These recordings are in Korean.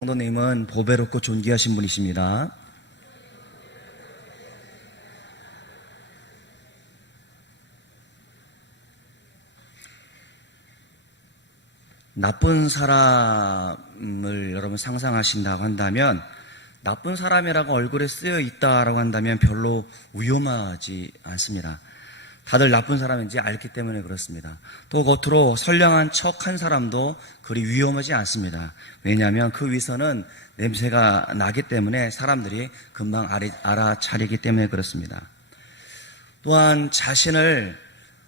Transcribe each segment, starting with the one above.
성도님은 보배롭고 존귀하신 분이십니다. 나쁜 사람을 여러분 상상하신다고 한다면, 나쁜 사람이라고 얼굴에 쓰여 있다라고 한다면 별로 위험하지 않습니다. 다들 나쁜 사람인지 알기 때문에 그렇습니다. 또 겉으로 선량한 척한 사람도 그리 위험하지 않습니다. 왜냐하면 그 위선은 냄새가 나기 때문에 사람들이 금방 알아차리기 때문에 그렇습니다. 또한 자신을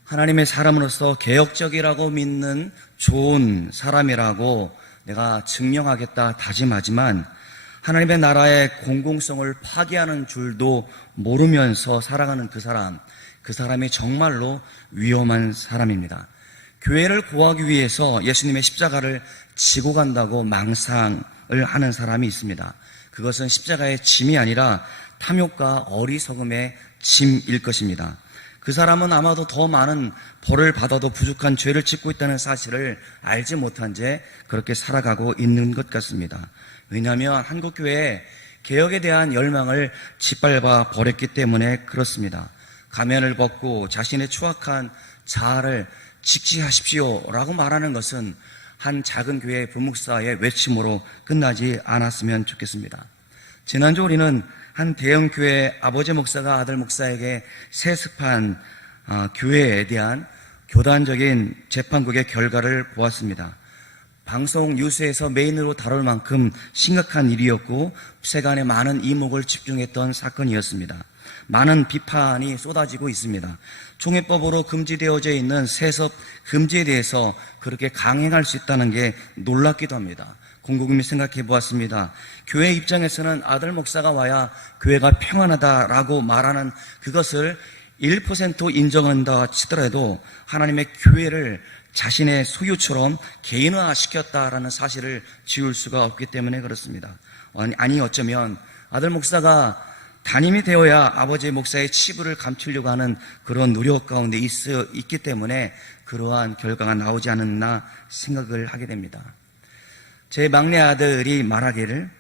하나님의 사람으로서 개혁적이라고 믿는 좋은 사람이라고 내가 증명하겠다 다짐하지만 하나님의 나라의 공공성을 파괴하는 줄도 모르면서 살아가는 그 사람이 정말로 위험한 사람입니다. 교회를 구하기 위해서 예수님의 십자가를 지고 간다고 망상을 하는 사람이 있습니다. 그것은 십자가의 짐이 아니라 탐욕과 어리석음의 짐일 것입니다. 그 사람은 아마도 더 많은 벌을 받아도 부족한 죄를 짓고 있다는 사실을 알지 못한 채 그렇게 살아가고 있는 것 같습니다. 왜냐하면 한국교회에 개혁에 대한 열망을 짓밟아 버렸기 때문에 그렇습니다. 가면을 벗고 자신의 추악한 자아를 직시하십시오라고 말하는 것은 한 작은 교회 부목사의 외침으로 끝나지 않았으면 좋겠습니다. 지난주 우리는 한 대형 교회 아버지 목사가 아들 목사에게 세습한 교회에 대한 교단적인 재판국의 결과를 보았습니다. 방송 뉴스에서 메인으로 다룰 만큼 심각한 일이었고 세간에 많은 이목을 집중했던 사건이었습니다. 많은 비판이 쏟아지고 있습니다. 총회법으로 금지되어져 있는 세습 금지에 대해서 그렇게 강행할 수 있다는 게 놀랍기도 합니다. 곰곰이 생각해 보았습니다. 교회 입장에서는 아들 목사가 와야 교회가 평안하다라고 말하는 그것을 1% 인정한다 치더라도 하나님의 교회를 자신의 소유처럼 개인화시켰다라는 사실을 지울 수가 없기 때문에 그렇습니다. 아니 어쩌면 아들 목사가 담임이 되어야 아버지 목사의 치부를 감추려고 하는 그런 노력 가운데 있기 때문에 그러한 결과가 나오지 않았나 생각을 하게 됩니다. 제 막내 아들이 말하기를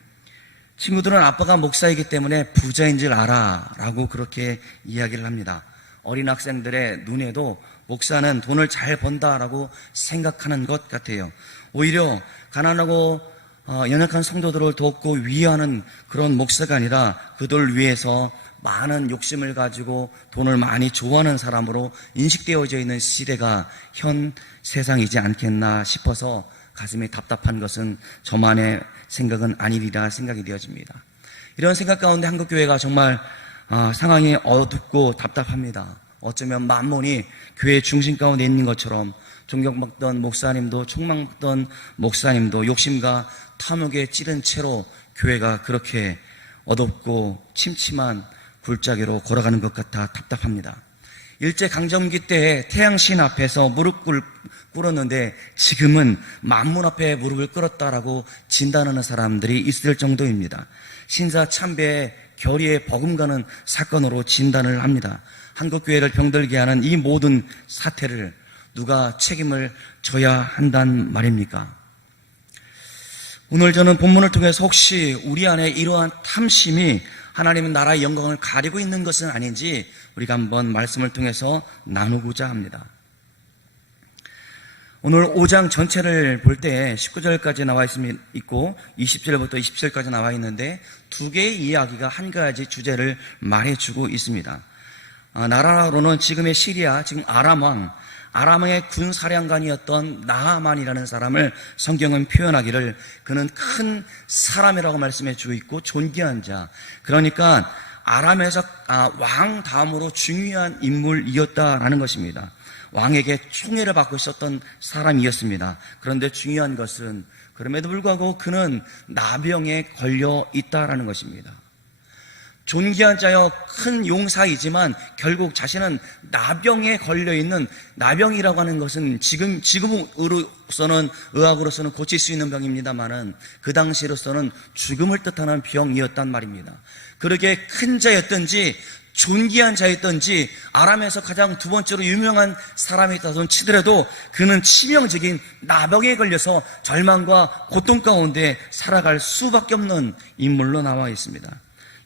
친구들은 아빠가 목사이기 때문에 부자인 줄 알아 라고 그렇게 이야기를 합니다. 어린 학생들의 눈에도 목사는 돈을 잘 번다라고 생각하는 것 같아요. 오히려 가난하고 연약한 성도들을 돕고 위하는 그런 목사가 아니라 그들 위해서 많은 욕심을 가지고 돈을 많이 좋아하는 사람으로 인식되어져 있는 시대가 현 세상이지 않겠나 싶어서 가슴이 답답한 것은 저만의 생각은 아니리라 생각이 되어집니다. 이런 생각 가운데 한국교회가 정말 상황이 어둡고 답답합니다. 어쩌면 만몬이 교회 중심 가운데 있는 것처럼 존경받던 목사님도 촉망받던 목사님도 욕심과 탐욕에 찌른 채로 교회가 그렇게 어둡고 침침한 굴자기로 걸어가는 것 같아 답답합니다. 일제강점기 때에 태양신 앞에서 무릎 꿇었는데 지금은 만문 앞에 무릎을 꿇었다라고 진단하는 사람들이 있을 정도입니다. 신사 참배의 결의에 버금가는 사건으로 진단을 합니다. 한국교회를 병들게 하는 이 모든 사태를 누가 책임을 져야 한단 말입니까? 오늘 저는 본문을 통해서 혹시 우리 안에 이러한 탐심이 하나님의 나라의 영광을 가리고 있는 것은 아닌지 우리가 한번 말씀을 통해서 나누고자 합니다. 오늘 5장 전체를 볼 때 19절까지 나와 있고 20절부터 27절까지 나와 있는데 두 개의 이야기가 한 가지 주제를 말해주고 있습니다. 나라로는 지금의 시리아, 지금 아람왕의 군사령관이었던 나하만이라는 사람을 성경은 표현하기를 그는 큰 사람이라고 말씀해주고 있고 존귀한 자, 그러니까 아람에서 왕 다음으로 중요한 인물이었다라는 것입니다. 왕에게 총애를 받고 있었던 사람이었습니다. 그런데 중요한 것은 그럼에도 불구하고 그는 나병에 걸려 있다라는 것입니다. 존귀한 자여 큰 용사이지만 결국 자신은 나병에 걸려있는, 나병이라고 하는 것은 지금으로서는 의학으로서는 고칠 수 있는 병입니다만은 그 당시로서는 죽음을 뜻하는 병이었단 말입니다. 그렇게 큰 자였든지 존귀한 자였던지 아람에서 가장 두 번째로 유명한 사람이 있다던 치더라도 그는 치명적인 나병에 걸려서 절망과 고통 가운데 살아갈 수밖에 없는 인물로 나와 있습니다.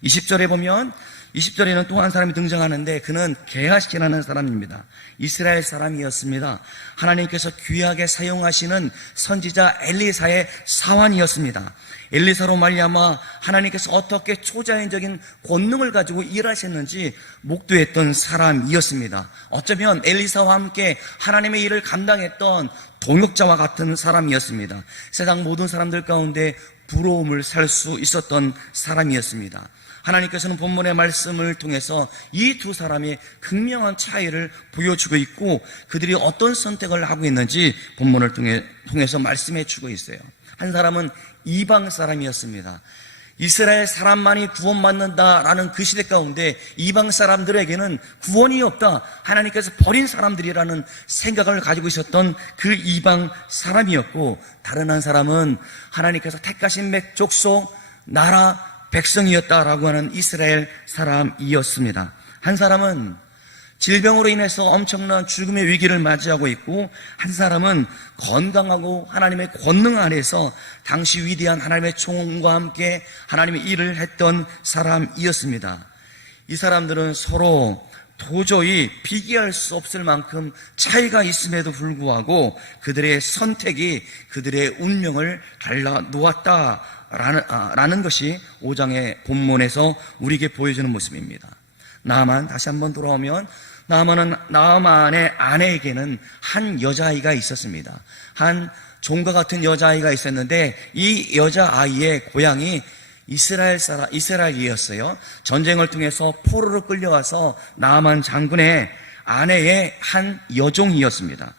20절에 보면 20절에는 또 한 사람이 등장하는데 그는 게하시라는 사람입니다. 이스라엘 사람이었습니다. 하나님께서 귀하게 사용하시는 선지자 엘리사의 사환이었습니다. 엘리사로 말미암아 하나님께서 어떻게 초자연적인 권능을 가지고 일하셨는지 목도했던 사람이었습니다. 어쩌면 엘리사와 함께 하나님의 일을 감당했던 동역자와 같은 사람이었습니다. 세상 모든 사람들 가운데 부러움을 살 수 있었던 사람이었습니다. 하나님께서는 본문의 말씀을 통해서 이 두 사람의 극명한 차이를 보여주고 있고 그들이 어떤 선택을 하고 있는지 본문을 통해서 말씀해 주고 있어요. 한 사람은 이방 사람이었습니다. 이스라엘 사람만이 구원받는다라는 그 시대 가운데 이방 사람들에게는 구원이 없다, 하나님께서 버린 사람들이라는 생각을 가지고 있었던 그 이방 사람이었고, 다른 한 사람은 하나님께서 택하신 족속, 나라, 백성이었다라고 하는 이스라엘 사람이었습니다. 한 사람은 질병으로 인해서 엄청난 죽음의 위기를 맞이하고 있고, 한 사람은 건강하고 하나님의 권능 안에서 당시 위대한 하나님의 총과 함께 하나님의 일을 했던 사람이었습니다. 이 사람들은 서로 도저히 비교할 수 없을 만큼 차이가 있음에도 불구하고 그들의 선택이 그들의 운명을 갈라놓았다라는 것이 5장의 본문에서 우리에게 보여주는 모습입니다. 나아만, 다시 한번 돌아오면 나아만의 아내에게는 한 여자아이가 있었습니다. 한 종과 같은 여자아이가 있었는데 이 여자아이의 고향이 이스라엘이었어요. 전쟁을 통해서 포로로 끌려와서 나아만 장군의 아내의 한 여종이었습니다.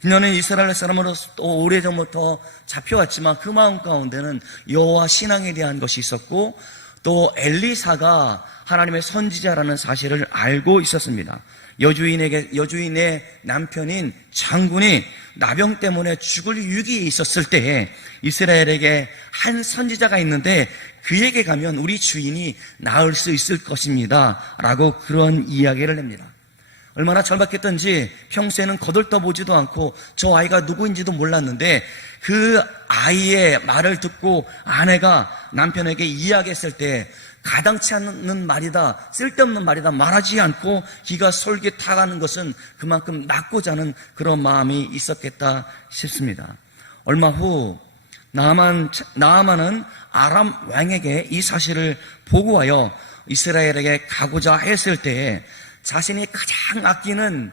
그녀는 이스라엘 사람으로서 또 오래전부터 잡혀왔지만 그 마음 가운데는 여호와 신앙에 대한 것이 있었고 또 엘리사가 하나님의 선지자라는 사실을 알고 있었습니다. 여주인의 남편인 장군이 나병 때문에 죽을 위기에 있었을 때에 이스라엘에게 한 선지자가 있는데 그에게 가면 우리 주인이 나을 수 있을 것입니다 라고 그런 이야기를 합니다. 얼마나 절박했던지 평소에는 거들떠보지도 않고 저 아이가 누구인지도 몰랐는데 그 아이의 말을 듣고 아내가 남편에게 이야기했을 때 가당치 않는 말이다, 쓸데없는 말이다 말하지 않고 기가 솔깃하가는 것은 그만큼 낳고자 하는 그런 마음이 있었겠다 싶습니다. 얼마 후 나아만은 아람 왕에게 이 사실을 보고하여 이스라엘에게 가고자 했을 때에 자신이 가장 아끼는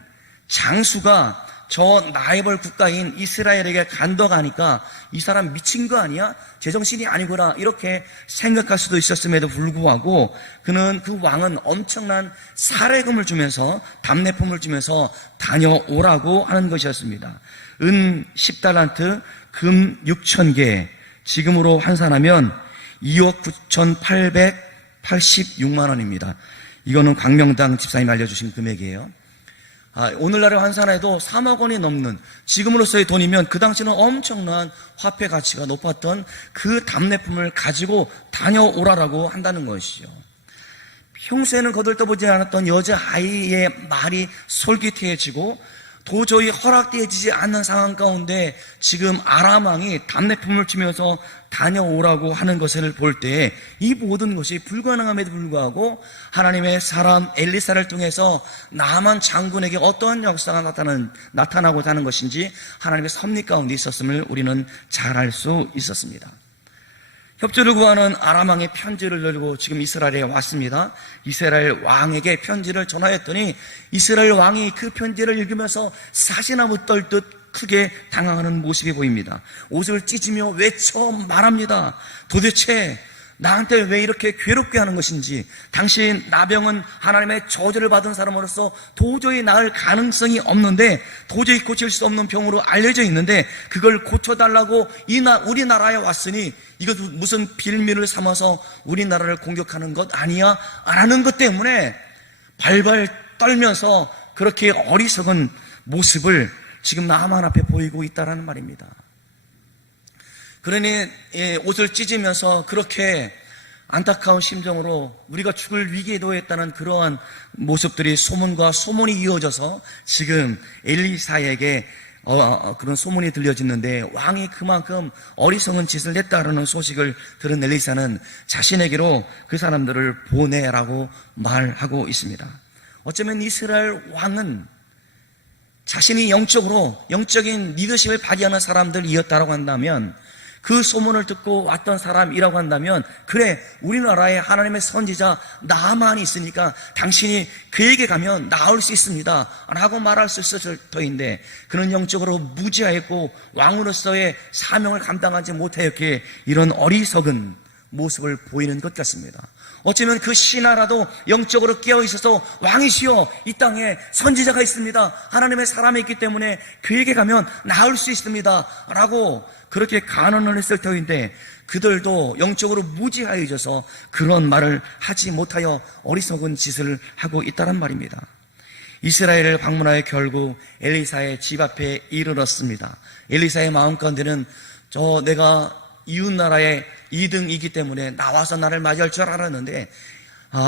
장수가 저 나해벌 국가인 이스라엘에게 간다고 하니까 이 사람 미친 거 아니야? 제정신이 아니구나 이렇게 생각할 수도 있었음에도 불구하고 그 왕은 엄청난 사례금을 주면서 답례품을 주면서 다녀오라고 하는 것이었습니다. 은 10달란트, 금 6,000개, 지금으로 환산하면 2억 9,886만 원입니다. 이거는 광명당 집사님 알려주신 금액이에요. 오늘날에 환산해도 3억 원이 넘는 지금으로서의 돈이면 그 당시는 엄청난 화폐 가치가 높았던 그 답례품을 가지고 다녀오라라고 한다는 것이죠. 평소에는 거들떠보지 않았던 여자아이의 말이 솔깃해지고 도저히 허락되어지지 않는 상황 가운데 지금 아람 왕이 답례품을 주면서 다녀오라고 하는 것을 볼 때 이 모든 것이 불가능함에도 불구하고 하나님의 사람 엘리사를 통해서 나아만 장군에게 어떠한 역사가 나타나고자 하는 것인지 하나님의 섭리 가운데 있었음을 우리는 잘 알 수 있었습니다. 협조를 구하는 아람 왕의 편지를 들고 지금 이스라엘에 왔습니다. 이스라엘 왕에게 편지를 전하였더니 이스라엘 왕이 그 편지를 읽으면서 사시나무 떨듯 크게 당황하는 모습이 보입니다. 옷을 찢으며 외쳐 말합니다. 도대체 나한테 왜 이렇게 괴롭게 하는 것인지, 당신 나병은 하나님의 저주를 받은 사람으로서 도저히 나을 가능성이 없는데, 도저히 고칠 수 없는 병으로 알려져 있는데 그걸 고쳐달라고 우리나라에 왔으니 이것도 무슨 빌미를 삼아서 우리나라를 공격하는 것 아니야? 라는 것 때문에 발발 떨면서 그렇게 어리석은 모습을 지금 나아만 앞에 보이고 있다라는 말입니다. 그러니 옷을 찢으면서 그렇게 안타까운 심정으로 우리가 죽을 위기에 놓였다는 그러한 모습들이 소문과 소문이 이어져서 지금 엘리사에게 그런 소문이 들려지는데, 왕이 그만큼 어리석은 짓을 했다라는 소식을 들은 엘리사는 자신에게로 그 사람들을 보내라고 말하고 있습니다. 어쩌면 이스라엘 왕은 자신이 영적인 리더십을 발휘하는 사람들이었다고 한다면, 그 소문을 듣고 왔던 사람이라고 한다면, 그래, 우리나라에 하나님의 선지자 나아만이 있으니까 당신이 그에게 가면 나을 수 있습니다 라고 말할 수 있을 터인데, 그는 영적으로 무지하였고 왕으로서의 사명을 감당하지 못하였기에 이런 어리석은 모습을 보이는 것 같습니다. 어쩌면 그 신하라도 영적으로 깨어있어서, 왕이시여, 이 땅에 선지자가 있습니다, 하나님의 사람이 있기 때문에 그에게 가면 나을 수 있습니다 라고 그렇게 간언을 했을 터인데, 그들도 영적으로 무지하여져서 그런 말을 하지 못하여 어리석은 짓을 하고 있다란 말입니다. 이스라엘을 방문하여 결국 엘리사의 집 앞에 이르렀습니다. 엘리사의 마음 가운데는 내가 이웃나라의 2등이기 때문에 나와서 나를 맞이할 줄 알았는데,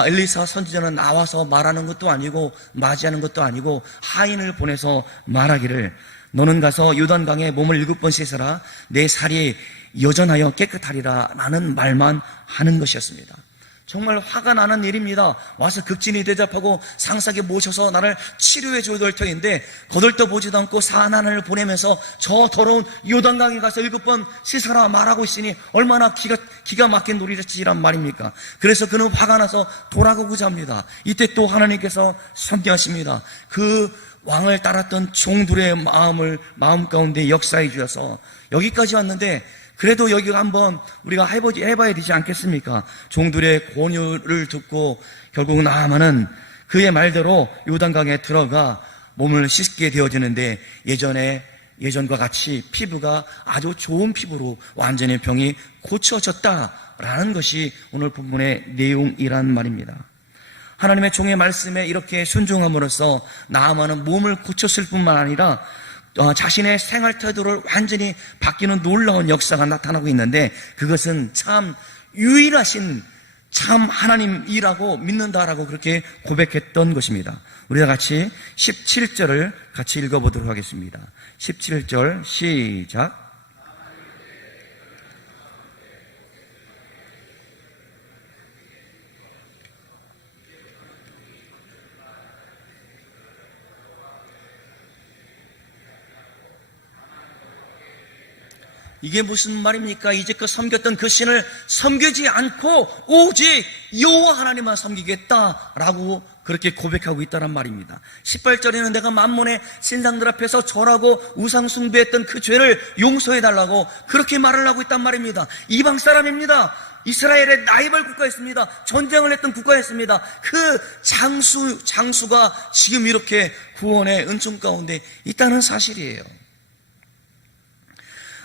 엘리사 선지자는 나와서 말하는 것도 아니고 맞이하는 것도 아니고 하인을 보내서 말하기를, 너는 가서 요단강에 몸을 7번 씻어라, 내 살이 여전하여 깨끗하리라 라는 말만 하는 것이었습니다. 정말 화가 나는 일입니다. 와서 극진히 대접하고 상사에게 모셔서 나를 치료해 줘야 될 터인데, 거들떠 보지도 않고 사난을 보내면서 저 더러운 요단강에 가서 7번 씻어라 말하고 있으니 얼마나 기가 막힌 놀이지란 말입니까? 그래서 그는 화가 나서 돌아가고자 합니다. 이때 또 하나님께서 섭리하십니다. 그 왕을 따랐던 종들의 마음 가운데 역사해 주셔서 여기까지 왔는데, 그래도 여기 한번 우리가 해봐야 되지 않겠습니까? 종들의 권유를 듣고 결국은 나아만은 그의 말대로 요단강에 들어가 몸을 씻게 되어지는데, 예전과 같이 피부가 아주 좋은 피부로 완전히 병이 고쳐졌다라는 것이 오늘 본문의 내용이란 말입니다. 하나님의 종의 말씀에 이렇게 순종함으로써 나아만은 몸을 고쳤을 뿐만 아니라 자신의 생활 태도를 완전히 바뀌는 놀라운 역사가 나타나고 있는데, 그것은 참 유일하신 참 하나님이라고 믿는다라고 그렇게 고백했던 것입니다. 우리가 같이 17절을 같이 읽어보도록 하겠습니다. 17절 시작. 이게 무슨 말입니까? 이제껏 섬겼던 그 신을 섬기지 않고 오직 여호와 하나님만 섬기겠다라고 그렇게 고백하고 있다는 말입니다. 18절에는 내가 만몬의 신상들 앞에서 절하고 우상 숭배했던 그 죄를 용서해달라고 그렇게 말을 하고 있단 말입니다. 이방 사람입니다. 이스라엘의 라이벌 국가였습니다. 전쟁을 했던 국가였습니다. 그 장수가 지금 이렇게 구원의 은총 가운데 있다는 사실이에요.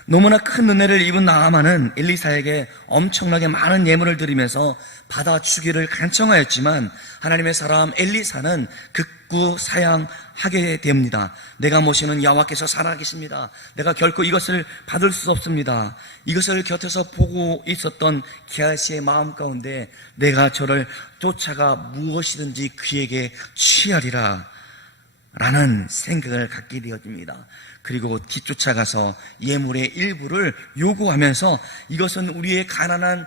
너무나 큰 은혜를 입은 나아만은 엘리사에게 엄청나게 많은 예물을 드리면서 받아주기를 간청하였지만, 하나님의 사람 엘리사는 극구 사양하게 됩니다. 내가 모시는 여호와께서 살아계십니다. 내가 결코 이것을 받을 수 없습니다. 이것을 곁에서 보고 있었던 게하시의 마음 가운데 내가 저를 쫓아가 무엇이든지 그에게 취하리라 라는 생각을 갖게 되어집니다. 그리고 뒤쫓아가서 예물의 일부를 요구하면서, 이것은 우리의 가난한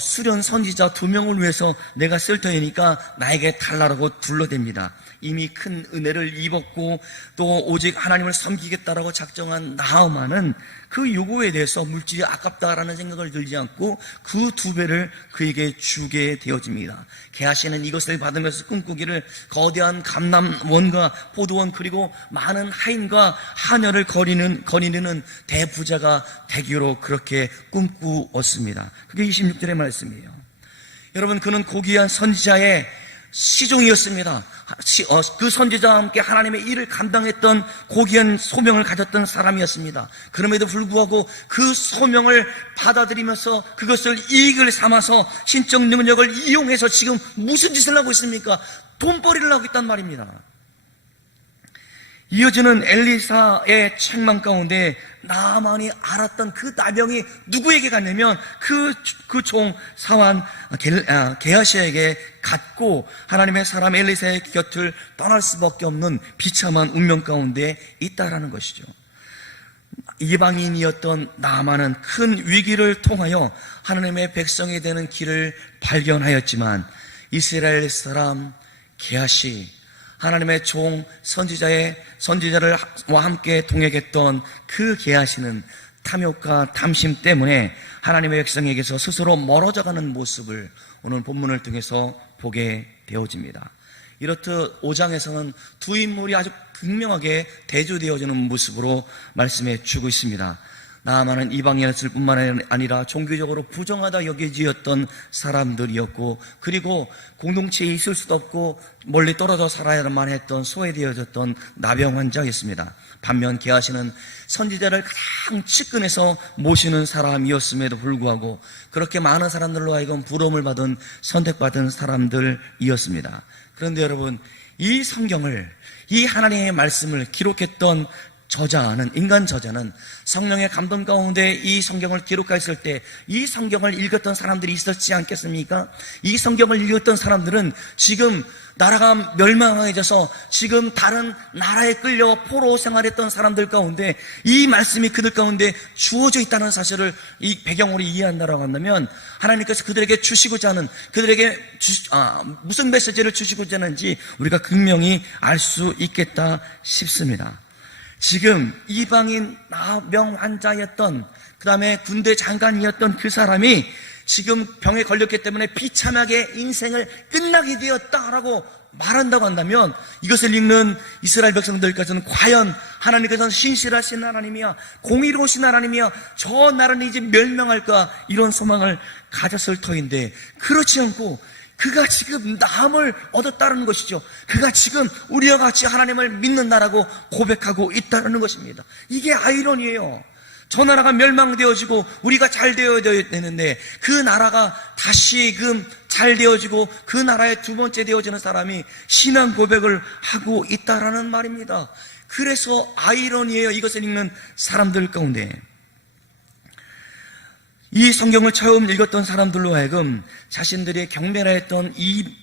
수련 선지자 2명을 위해서 내가 쓸 터이니까 나에게 달라고 둘러댑니다. 이미 큰 은혜를 입었고 또 오직 하나님을 섬기겠다라고 작정한 나아만은 그 요구에 대해서 물질이 아깝다라는 생각을 들지 않고 그 2배를 그에게 주게 되어집니다. 게하시는 이것을 받으면서 꿈꾸기를 거대한 감람원과 포도원 그리고 많은 하인과 하녀를 거느리는 대부자가 되기로 그렇게 꿈꾸었습니다. 그게 26절의 말씀이에요. 여러분, 그는 고귀한 선지자의 시종이었습니다. 그 선지자와 함께 하나님의 일을 감당했던 고귀한 소명을 가졌던 사람이었습니다. 그럼에도 불구하고 그 소명을 받아들이면서 그것을 이익을 삼아서 신적 능력을 이용해서 지금 무슨 짓을 하고 있습니까? 돈벌이를 하고 있단 말입니다. 이어지는 엘리사의 책망 가운데 나아만이 알았던 그 나병이 누구에게 갔냐면 그 종 사환 게하시에게 갔고, 하나님의 사람 엘리사의 곁을 떠날 수밖에 없는 비참한 운명 가운데 있다라는 것이죠. 이방인이었던 나아만은 큰 위기를 통하여 하나님의 백성이 되는 길을 발견하였지만, 이스라엘 사람 게하시, 하나님의 종 선지자와 함께 동행했던 그 게하시는 탐욕과 탐심 때문에 하나님의 백성에게서 스스로 멀어져가는 모습을 오늘 본문을 통해서 보게 되어집니다. 이렇듯 5장에서는 두 인물이 아주 극명하게 대조되어지는 모습으로 말씀해 주고 있습니다. 나아만은 이방인이었을 뿐만 아니라 종교적으로 부정하다 여겨지었던 사람들이었고, 그리고 공동체에 있을 수도 없고 멀리 떨어져 살아야만 했던 소외되어졌던 나병 환자였습니다. 반면 게하시는 선지자를 가장 측근에서 모시는 사람이었음에도 불구하고 그렇게 많은 사람들로 하여금 부름을 받은, 선택받은 사람들이었습니다. 그런데 여러분, 이 성경을, 이 하나님의 말씀을 기록했던 인간 저자는 성령의 감동 가운데 이 성경을 기록했을 때 이 성경을 읽었던 사람들이 있었지 않겠습니까? 이 성경을 읽었던 사람들은 지금 나라가 멸망해져서 지금 다른 나라에 끌려 포로 생활했던 사람들 가운데 이 말씀이 그들 가운데 주어져 있다는 사실을 이 배경으로 이해한다라고 한다면, 하나님께서 그들에게 주시고자 하는, 그들에게 무슨 메시지를 주시고자 하는지 우리가 분명히 알 수 있겠다 싶습니다. 지금 이방인 나병 환자였던, 그 다음에 군대 장관이었던 그 사람이 지금 병에 걸렸기 때문에 비참하게 인생을 끝나게 되었다라고 말한다고 한다면, 이것을 읽는 이스라엘 백성들까지는 과연 하나님께서는 신실하신 하나님이야, 공의로우신 하나님이야, 저 나라는 이제 멸망할까, 이런 소망을 가졌을 터인데, 그렇지 않고 그가 지금 나음을 얻었다는 것이죠. 그가 지금 우리와 같이 하나님을 믿는다라고 고백하고 있다는 것입니다. 이게 아이러니예요. 저 나라가 멸망되어지고 우리가 잘 되어야 되는데 그 나라가 다시금 잘 되어지고 그 나라의 두 번째 되어지는 사람이 신앙 고백을 하고 있다라는 말입니다. 그래서 아이러니예요. 이것을 읽는 사람들 가운데. 이 성경을 처음 읽었던 사람들로 하여금 자신들이 경멸했던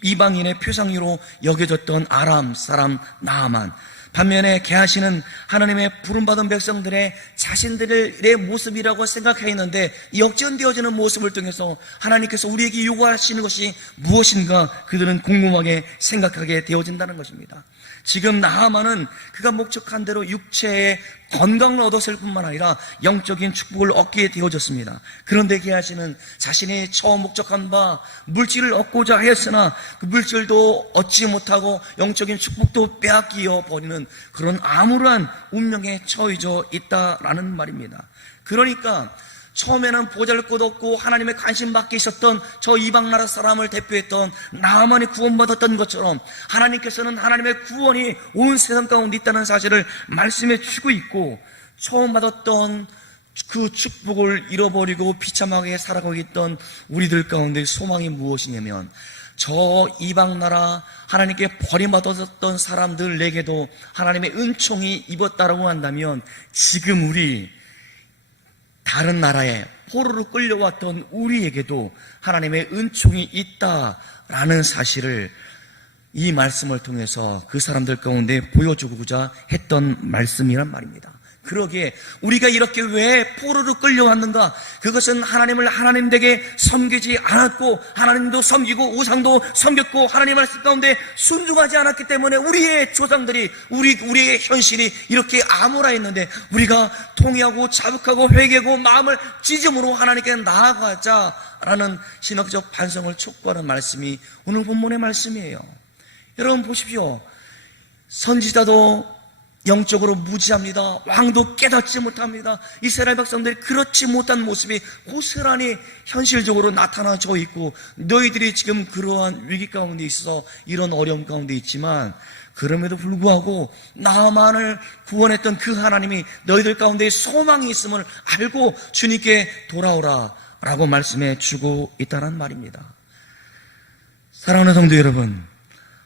이방인의 표상으로 여겨졌던 아람 사람 나아만, 반면에 게하시는 하나님의 부름받은 백성들의 자신들의 모습이라고 생각했는데 역전되어지는 모습을 통해서 하나님께서 우리에게 요구하시는 것이 무엇인가 그들은 궁금하게 생각하게 되어진다는 것입니다. 지금 나아만은 그가 목적한 대로 육체의 건강을 얻었을 뿐만 아니라 영적인 축복을 얻게 되어졌습니다. 그런데 게하시는 자신이 처음 목적한 바 물질을 얻고자 하였으나 그 물질도 얻지 못하고 영적인 축복도 빼앗겨 버리는 그런 암울한 운명에 처해져 있다라는 말입니다. 그러니까 처음에는 보잘것없고 하나님의 관심 밖에 있었던 저 이방 나라 사람을 대표했던 나아만이 구원받았던 것처럼 하나님께서는 하나님의 구원이 온 세상 가운데 있다는 사실을 말씀해 주고 있고, 처음 받았던 그 축복을 잃어버리고 비참하게 살아가고 있던 우리들 가운데 소망이 무엇이냐면, 저 이방 나라 하나님께 버림받았던 사람들에게도 하나님의 은총이 입었다라고 한다면, 지금 우리 다른 나라에 포로로 끌려왔던 우리에게도 하나님의 은총이 있다라는 사실을 이 말씀을 통해서 그 사람들 가운데 보여주고자 했던 말씀이란 말입니다. 그러기에 우리가 이렇게 왜 포로로 끌려왔는가? 그것은 하나님을 하나님되게 섬기지 않았고 하나님도 섬기고 우상도 섬겼고 하나님 말씀 가운데 순종하지 않았기 때문에 우리의 조상들이 우리의 현실이 이렇게 암울했는데, 우리가 통회하고 자복하고 회개하고 마음을 찢음으로 하나님께 나아가자라는 신학적 반성을 촉구하는 말씀이 오늘 본문의 말씀이에요. 여러분 보십시오. 선지자도 영적으로 무지합니다. 왕도 깨닫지 못합니다. 이스라엘 백성들이 그렇지 못한 모습이 고스란히 현실적으로 나타나져 있고, 너희들이 지금 그러한 위기 가운데 있어서 이런 어려움 가운데 있지만, 그럼에도 불구하고 나만을 구원했던 그 하나님이 너희들 가운데 소망이 있음을 알고 주님께 돌아오라 라고 말씀해 주고 있다는 말입니다. 사랑하는 성도 여러분,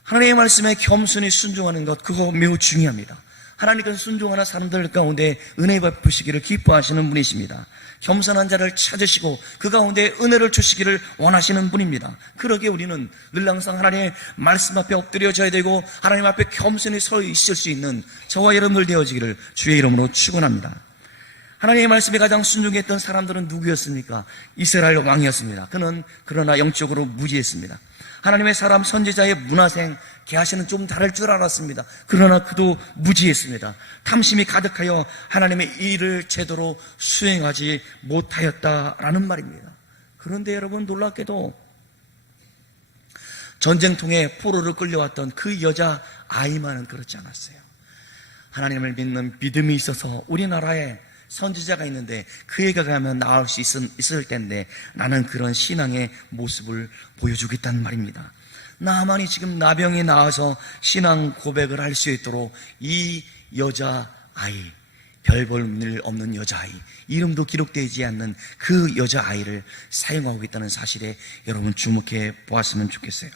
하나님의 말씀에 겸손히 순종하는 것, 그거 매우 중요합니다. 하나님께서 순종하는 사람들 가운데 은혜 베푸시기를 기뻐하시는 분이십니다. 겸손한 자를 찾으시고 그 가운데 은혜를 주시기를 원하시는 분입니다. 그러기에 우리는 늘 항상 하나님의 말씀 앞에 엎드려져야 되고 하나님 앞에 겸손히 서 있을 수 있는 저와 여러분들 되어지기를 주의 이름으로 축원합니다. 하나님의 말씀에 가장 순종했던 사람들은 누구였습니까? 이스라엘 왕이었습니다. 그는 그러나 영적으로 무지했습니다. 하나님의 사람 선지자의 문화생 게하시는 좀 다를 줄 알았습니다. 그러나 그도 무지했습니다. 탐심이 가득하여 하나님의 일을 제대로 수행하지 못하였다라는 말입니다. 그런데 여러분, 놀랍게도 전쟁통에 포로로 끌려왔던 그 여자 아이만은 그렇지 않았어요. 하나님을 믿는 믿음이 있어서 우리나라에 선지자가 있는데 그에게 가면 나을 수 있을 텐데 나는 그런 신앙의 모습을 보여주겠다는 말입니다. 나만이 지금 나병이 나와서 신앙 고백을 할 수 있도록 이 여자아이, 별 볼 일 없는 여자아이, 이름도 기록되지 않는 그 여자아이를 사용하고 있다는 사실에 여러분 주목해 보았으면 좋겠어요.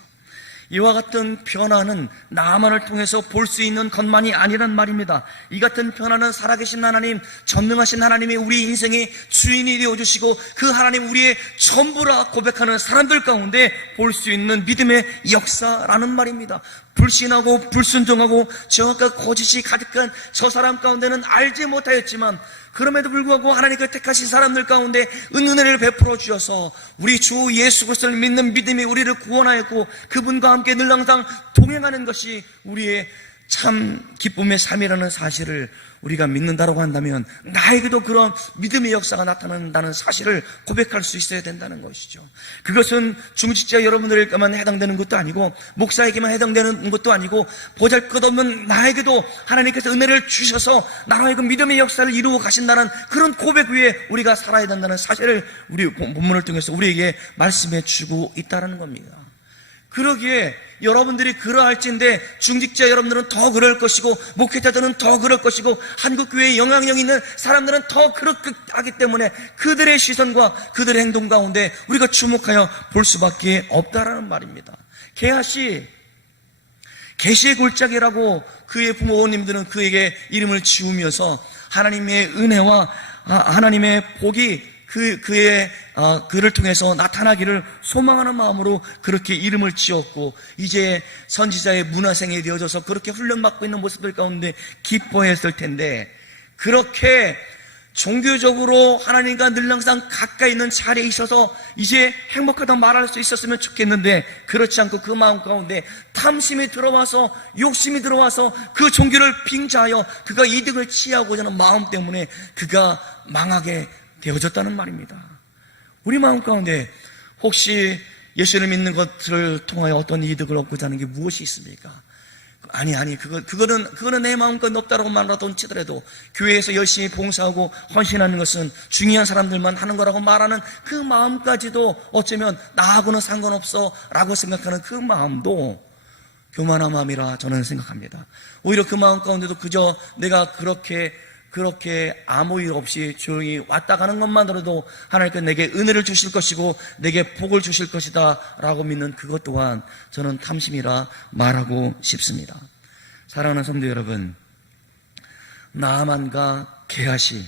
이와 같은 변화는 나만을 통해서 볼 수 있는 것만이 아니란 말입니다. 이 같은 변화는 살아계신 하나님, 전능하신 하나님이 우리 인생의 주인이 되어주시고 그 하나님 우리의 전부라 고백하는 사람들 가운데 볼 수 있는 믿음의 역사라는 말입니다. 불신하고 불순종하고 정확한 거짓이 가득한 저 사람 가운데는 알지 못하였지만 그럼에도 불구하고 하나님께서 택하신 사람들 가운데 은혜를 베풀어 주셔서 우리 주 예수 그리스도를 믿는 믿음이 우리를 구원하였고 그분과 함께 늘 항상 동행하는 것이 우리의 참 기쁨의 삶이라는 사실을 우리가 믿는다고 한다면 나에게도 그런 믿음의 역사가 나타난다는 사실을 고백할 수 있어야 된다는 것이죠. 그것은 중직자 여러분들에게만 해당되는 것도 아니고 목사에게만 해당되는 것도 아니고 보잘것없는 나에게도 하나님께서 은혜를 주셔서 나로 하여금 믿음의 역사를 이루어 가신다는 그런 고백 위에 우리가 살아야 된다는 사실을 우리 본문을 통해서 우리에게 말씀해 주고 있다는 겁니다. 그러기에 여러분들이 그러할진데 중직자 여러분들은 더 그럴 것이고 목회자들은 더 그럴 것이고 한국교회에 영향력 있는 사람들은 더 그렇게 하기 때문에 그들의 시선과 그들의 행동 가운데 우리가 주목하여 볼 수밖에 없다라는 말입니다. 게하시, 계시의 골짜기라고 그의 부모님들은 그에게 이름을 지으면서 하나님의 은혜와 하나님의 복이 그를 통해서 나타나기를 소망하는 마음으로 그렇게 이름을 지었고 이제 선지자의 문화생이 되어져서 그렇게 훈련받고 있는 모습들 가운데 기뻐했을 텐데 그렇게 종교적으로 하나님과 늘 항상 가까이 있는 자리에 있어서 이제 행복하다 말할 수 있었으면 좋겠는데 그렇지 않고 그 마음 가운데 탐심이 들어와서 욕심이 들어와서 그 종교를 빙자하여 그가 이득을 취하고자 하는 마음 때문에 그가 망하게 되어졌다는 말입니다. 우리 마음 가운데 혹시 예수를 믿는 것을 통하여 어떤 이득을 얻고자 하는 게 무엇이 있습니까? 그거는 내 마음껏 없다라고 말하던 치더라도 교회에서 열심히 봉사하고 헌신하는 것은 중요한 사람들만 하는 거라고 말하는 그 마음까지도 어쩌면 나하고는 상관없어 라고 생각하는 그 마음도 교만한 마음이라 저는 생각합니다. 오히려 그 마음 가운데도 그저 내가 그렇게 아무 일 없이 조용히 왔다 가는 것만으로도 하나님께서 내게 은혜를 주실 것이고 내게 복을 주실 것이다 라고 믿는 그것 또한 저는 탐심이라 말하고 싶습니다. 사랑하는 성도 여러분, 나아만과 게하시,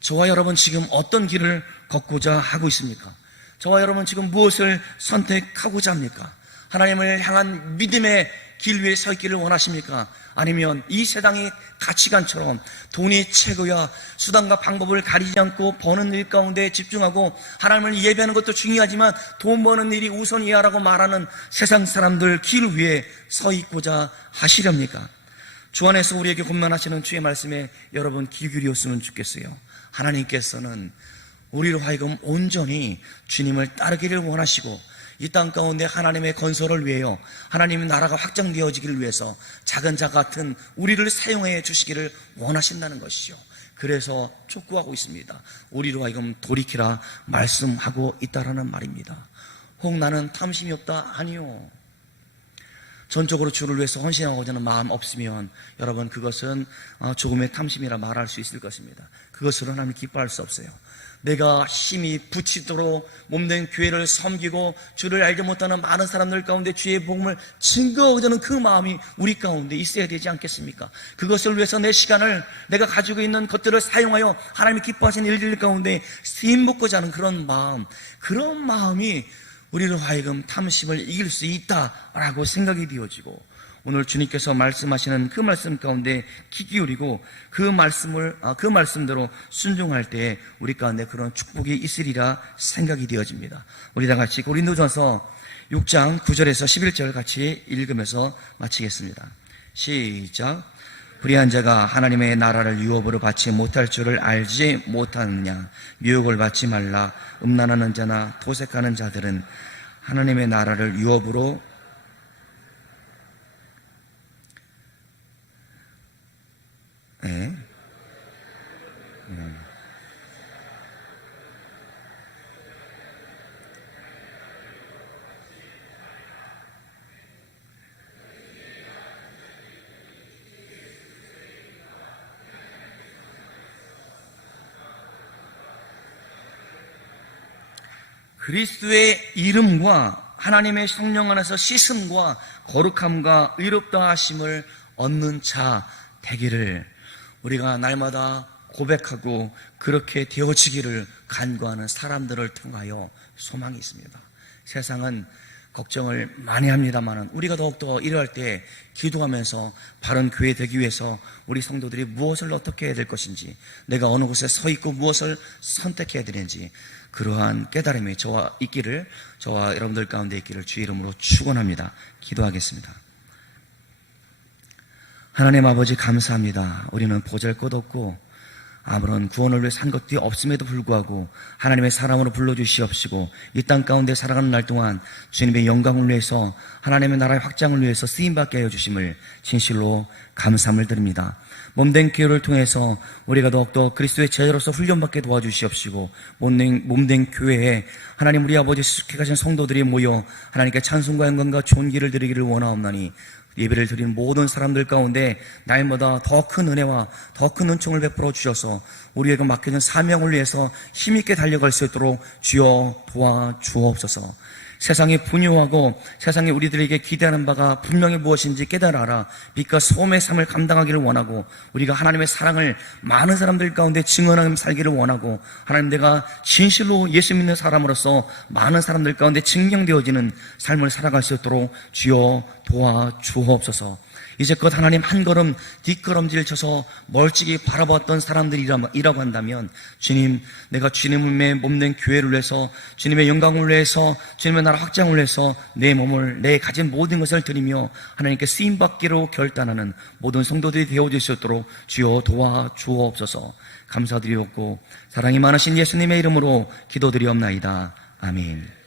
저와 여러분 지금 어떤 길을 걷고자 하고 있습니까? 저와 여러분 지금 무엇을 선택하고자 합니까? 하나님을 향한 믿음의 길 위에 서 있기를 원하십니까? 아니면 이 세상의 가치관처럼 돈이 최고야 수단과 방법을 가리지 않고 버는 일 가운데 집중하고 하나님을 예배하는 것도 중요하지만 돈 버는 일이 우선이야라고 말하는 세상 사람들 길 위에 서 있고자 하시렵니까? 주 안에서 우리에게 권면하시는 주의 말씀에 여러분 귀 기울였으면 좋겠어요. 하나님께서는 우리로 하여금 온전히 주님을 따르기를 원하시고 이 땅 가운데 하나님의 건설을 위하여 하나님의 나라가 확장되어지기를 위해서 작은 자 같은 우리를 사용해 주시기를 원하신다는 것이죠. 그래서 촉구하고 있습니다. 우리로 하여금 돌이키라 말씀하고 있다라는 말입니다. 혹 나는 탐심이 없다? 아니요. 전적으로 주를 위해서 헌신하고자 하는 마음 없으면 여러분 그것은 조금의 탐심이라 말할 수 있을 것입니다. 그것으로 하나님을 기뻐할 수 없어요. 내가 힘이 부치도록 몸된 교회를 섬기고 주를 알지 못하는 많은 사람들 가운데 주의 복음을 증거하고자 하는 그 마음이 우리 가운데 있어야 되지 않겠습니까? 그것을 위해서 내 시간을 내가 가지고 있는 것들을 사용하여 하나님이 기뻐하시는 일들 가운데 쓰임받고자 하는 그런 마음이 우리로 하여금 탐심을 이길 수 있다라고 생각이 되어지고, 오늘 주님께서 말씀하시는 그 말씀 가운데 귀 기울이고 그 말씀대로 순종할 때에 우리 가운데 그런 축복이 있으리라 생각이 되어집니다. 우리 다 같이 고린도전서 6장 9절에서 11절 같이 읽으면서 마치겠습니다. 시작. 불의한 자가 하나님의 나라를 유업으로 받지 못할 줄을 알지 못하느냐. 미혹을 받지 말라. 음란하는 자나 도색하는 자들은 하나님의 나라를 유업으로 그리스도의 이름과 하나님의 성령 안에서 씻음과 거룩함과 의롭다 하심을 얻는 자 되기를 우리가 날마다 고백하고 그렇게 되어지기를 간구하는 사람들을 통하여 소망이 있습니다. 세상은 걱정을 많이 합니다만 우리가 더욱더 이러할 때 기도하면서 바른 교회 되기 위해서 우리 성도들이 무엇을 어떻게 해야 될 것인지, 내가 어느 곳에 서 있고 무엇을 선택해야 되는지, 그러한 깨달음이 저와 여러분들 가운데 있기를 주의 이름으로 축원합니다. 기도하겠습니다. 하나님 아버지 감사합니다. 우리는 보잘것없고 아무런 구원을 위해 산 것도 없음에도 불구하고 하나님의 사람으로 불러주시옵시고 이 땅 가운데 살아가는 날 동안 주님의 영광을 위해서 하나님의 나라의 확장을 위해서 쓰임받게 하여 주심을 진실로 감사함을 드립니다. 몸된 교회를 통해서 우리가 더욱더 그리스도의 제자로서 훈련받게 도와주시옵시고 몸된 교회에 하나님 우리 아버지 수축해 가신 성도들이 모여 하나님께 찬송과 영광과 존귀를 드리기를 원하옵나니 예배를 드리는 모든 사람들 가운데 날마다 더 큰 은혜와 더 큰 은총을 베풀어 주셔서 우리에게 맡겨진 사명을 위해서 힘있게 달려갈 수 있도록 주여 도와주옵소서. 세상이 분요하고 세상이 우리들에게 기대하는 바가 분명히 무엇인지 깨달아라. 빛과 소금의 삶을 감당하기를 원하고 우리가 하나님의 사랑을 많은 사람들 가운데 증언하며 살기를 원하고, 하나님 내가 진실로 예수 믿는 사람으로서 많은 사람들 가운데 증명되어지는 삶을 살아갈 수 있도록 주여 도와주옵소서. 이제껏 하나님 한 걸음 뒷걸음질 쳐서 멀찍이 바라봤던 사람들이라고 한다면 주님, 내가 주님의 몸된 교회를 위해서 주님의 영광을 위해서 주님의 나라 확장을 위해서 내 몸을 내 가진 모든 것을 드리며 하나님께 쓰임받기로 결단하는 모든 성도들이 되어질 수 있도록 주여 도와주옵소서. 감사드리옵고 사랑이 많으신 예수님의 이름으로 기도드리옵나이다. 아멘.